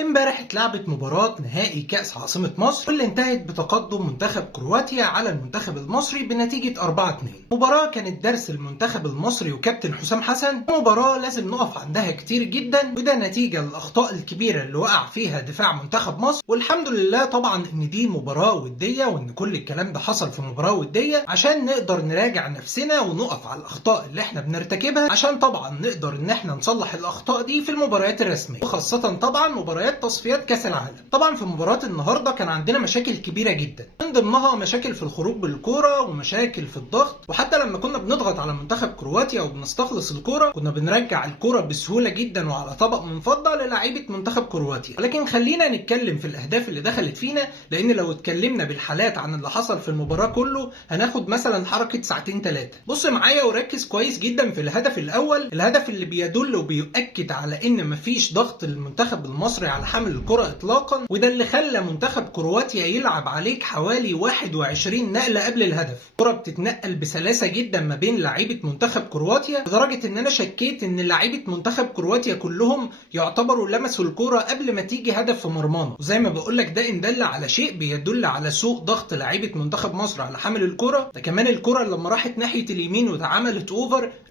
امبارح اتلعبت مباراة نهائي كأس عاصمة مصر واللي انتهت بتقدم منتخب كرواتيا على المنتخب المصري بنتيجة 4-2. مباراة كانت درس المنتخب المصري وكابتن حسام حسن، مباراة لازم نقف عندها كتير جدا، وده نتيجة للأخطاء الكبيرة اللي وقع فيها دفاع منتخب مصر. والحمد لله طبعا ان دي مباراة ودية، وان كل الكلام ده حصل في مباراة ودية عشان نقدر نراجع نفسنا ونقف على الأخطاء اللي احنا بنرتكبها، عشان طبعا نقدر ان احنا نصلح الأخطاء دي في المباريات الرسمية، وخاصة طبعا مباريات تصفيات كاس العالم. طبعا في مباراه النهارده كان عندنا مشاكل كبيره جدا، من ضمنها مشاكل في الخروج بالكوره ومشاكل في الضغط، وحتى لما كنا بنضغط على منتخب كرواتيا وبنستخلص الكوره كنا بنرجع الكوره بسهوله جدا وعلى طبق من فضه للاعيبه منتخب كرواتيا. ولكن خلينا نتكلم في الاهداف اللي دخلت فينا، لان لو اتكلمنا بالحالات عن اللي حصل في المباراه كله هناخد مثلا حركه ساعتين ثلاثه. بص معايا وركز كويس جدا في الهدف الاول، الهدف اللي بيدل وبيؤكد على ان مفيش ضغط للمنتخب المصري على حامل الكرة اطلاقا، وده اللي خلى منتخب كرواتيا يلعب عليك حوالي 21 نقلة قبل الهدف. الكرة بتتنقل بسلاسة جدا ما بين لعيبة منتخب كرواتيا، لدرجة ان انا شكيت ان لعيبة منتخب كرواتيا كلهم يعتبروا لمسوا الكرة قبل ما تيجي هدف في مرمانا. وزي ما بقول لك ده ان دل على شيء بيدل على سوء ضغط لعيبة منتخب مصر على حامل الكرة. ده كمان الكرة لما راحت ناحية اليمين واتعملت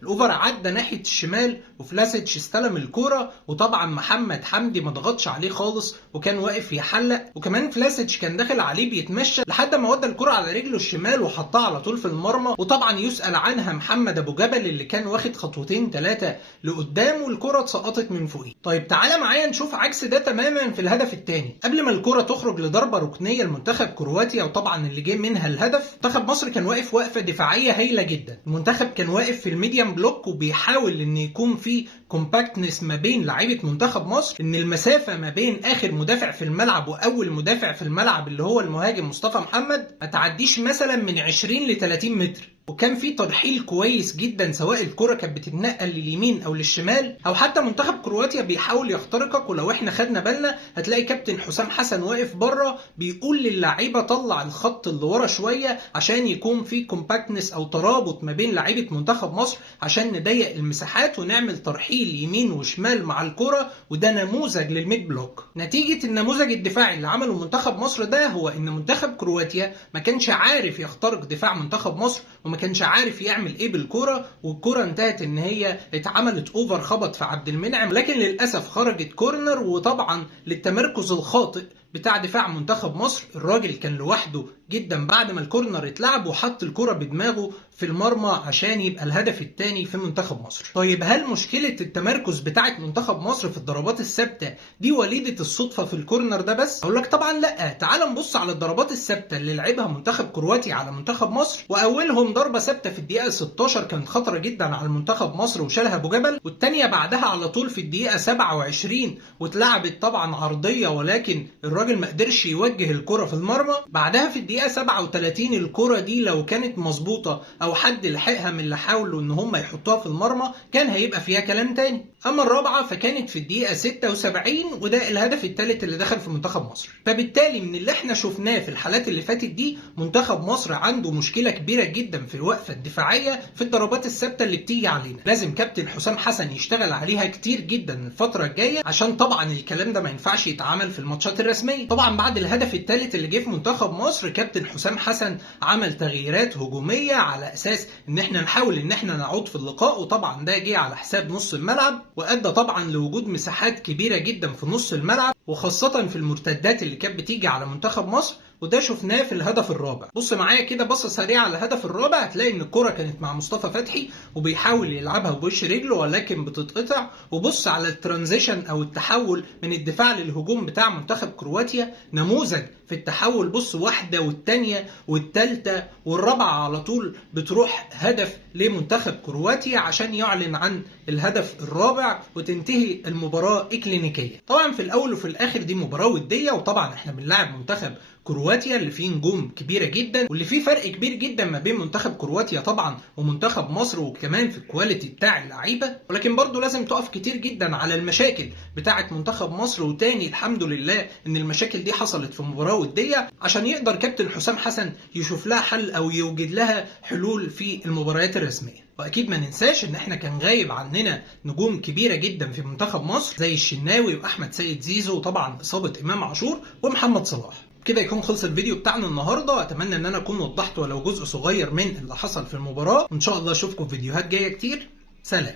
الاوفر عدى ناحية الشمال، وفلاسيتش استلم الكرة، وطبعا محمد حمدي ما ضغطش عليه خالص وكان واقف يحلق، وكمان فلاسيتش كان داخل عليه بيتمشى لحد ما ودى الكرة على رجله الشمال وحطها على طول في المرمى. وطبعا يسأل عنها محمد ابو جبل اللي كان واخد خطوتين ثلاثة لقدام والكرة اتسقطت من فوقيه. طيب تعالى معايا نشوف عكس ده تماما في الهدف الثاني. قبل ما الكرة تخرج لضربة ركنية لمنتخب كرواتيا وطبعا اللي جه منها الهدف، منتخب مصر كان واقف وقفة دفاعية هايلة جدا. المنتخب كان واقف في الميديم بلوك وبيحاول ان يكون في كومباكتنس ما بين لعيبة منتخب مصر، ان المسافة ما بين اخر مدافع في الملعب واول مدافع في الملعب اللي هو المهاجم مصطفى محمد ما تعديش مثلا من 20 ل 30 متر. وكان في ترحيل كويس جدا، سواء الكرة كانت بتتنقل لليمين او للشمال او حتى منتخب كرواتيا بيحاول يخترقك. ولو احنا خدنا بالنا هتلاقي كابتن حسام حسن واقف بره بيقول للعيبه طلع الخط اللي ورا شويه عشان يكون في كومباكتنس او ترابط ما بين لعيبه منتخب مصر، عشان نضيق المساحات ونعمل ترحيل يمين وشمال مع الكرة. وده نموذج للميد بلوك. نتيجه النموذج الدفاعي اللي عمله منتخب مصر ده هو ان منتخب كرواتيا ما كانش عارف يخترق دفاع منتخب مصر، وما كانش عارف يعمل ايه بالكرة، والكرة انتهت ان هي اتعملت اوفر خبط في عبد المنعم، لكن للاسف خرجت كورنر. وطبعا للتمركز الخاطئ بتاع دفاع منتخب مصر، الراجل كان لوحده جدا بعد ما الكورنر اتلعب وحط الكرة بدماغه في المرمى عشان يبقى الهدف الثاني في منتخب مصر. طيب هل مشكلة التمركز بتاعت منتخب مصر في الضربات الثابتة دي وليدة الصدفة في الكورنر ده بس؟ اقول لك طبعا لا. تعال نبص على الضربات الثابتة اللي لعبها منتخب كرواتيا على منتخب مصر. واولهم ضربة ثابتة في الدقيقة 16 كانت خطرة جدا على منتخب مصر وشالها ابو جبل، والثانية بعدها على طول في الدقيقة 27 واتلعبت طبعا عرضية ولكن الراجل ما قدرش يوجه الكرة في المرمى. بعدها في الدقيقة 37 الكرة دي لو كانت مظبوطة او حد لحقها من اللي حاولوا ان هم يحطوها في المرمى كان هيبقى فيها كلام تاني. اما الرابعة فكانت في الدقيقة 76 وده الهدف الثالث اللي دخل في منتخب مصر. فبالتالي من اللي احنا شفناه في الحالات اللي فاتت دي منتخب مصر عنده مشكلة كبيرة جدا في الوقفة الدفاعية في الضربات الثابتة اللي بتيجي علينا. لازم كابتن حسام حسن يشتغل عليها كتير جدا الفترة الجاية، عشان طبعا الكلام ده ما ينفعش يتعمل في الماتشات الرسمية. طبعا بعد الهدف الثالث اللي جه في منتخب مصر كابتن حسام حسن عمل تغييرات هجومية على اساس ان احنا نحاول ان احنا نعود في اللقاء، وطبعا ده جه على حساب نص الملعب وادى طبعا لوجود مساحات كبيرة جدا في نص الملعب، وخاصة في المرتدات اللي كانت بتيجي على منتخب مصر، وده شفناه في الهدف الرابع. بص معايا كده بصة سريعة على الهدف الرابع، هتلاقي ان الكرة كانت مع مصطفى فتحي وبيحاول يلعبها بوش رجله ولكن بتتقطع. وبص على الترانزيشن او التحول من الدفاع للهجوم بتاع منتخب كرواتيا، نموذج في التحول. بص واحدة والتانية والتالتة والرابعة على طول بتروح هدف لمنتخب كرواتيا عشان يعلن عن الهدف الرابع وتنتهي المباراة إكلينيكية. طبعا في الأول وفي الآخر دي مباراة ودية، وطبعا احنا بنلعب منتخب كرواتيا اللي فيه نجوم كبيره جدا، واللي فيه فرق كبير جدا ما بين منتخب كرواتيا طبعا ومنتخب مصر، وكمان في الكواليتي بتاع اللعيبه. ولكن برضو لازم تقف كتير جدا على المشاكل بتاعه منتخب مصر. وتاني الحمد لله ان المشاكل دي حصلت في مباراه وديه عشان يقدر كابتن حسام حسن يشوف لها حل او يوجد لها حلول في المباريات الرسميه. واكيد ما ننساش ان احنا كان غايب عننا نجوم كبيره جدا في منتخب مصر زي الشناوي واحمد سيد زيزو، وطبعا اصابه امام عاشور ومحمد صلاح. كده يكون خلص الفيديو بتاعنا النهارده. اتمنى ان انا اكون وضحت ولو جزء صغير من اللي حصل في المباراه، وان شاء الله اشوفكم في فيديوهات جايه كتير. سلام.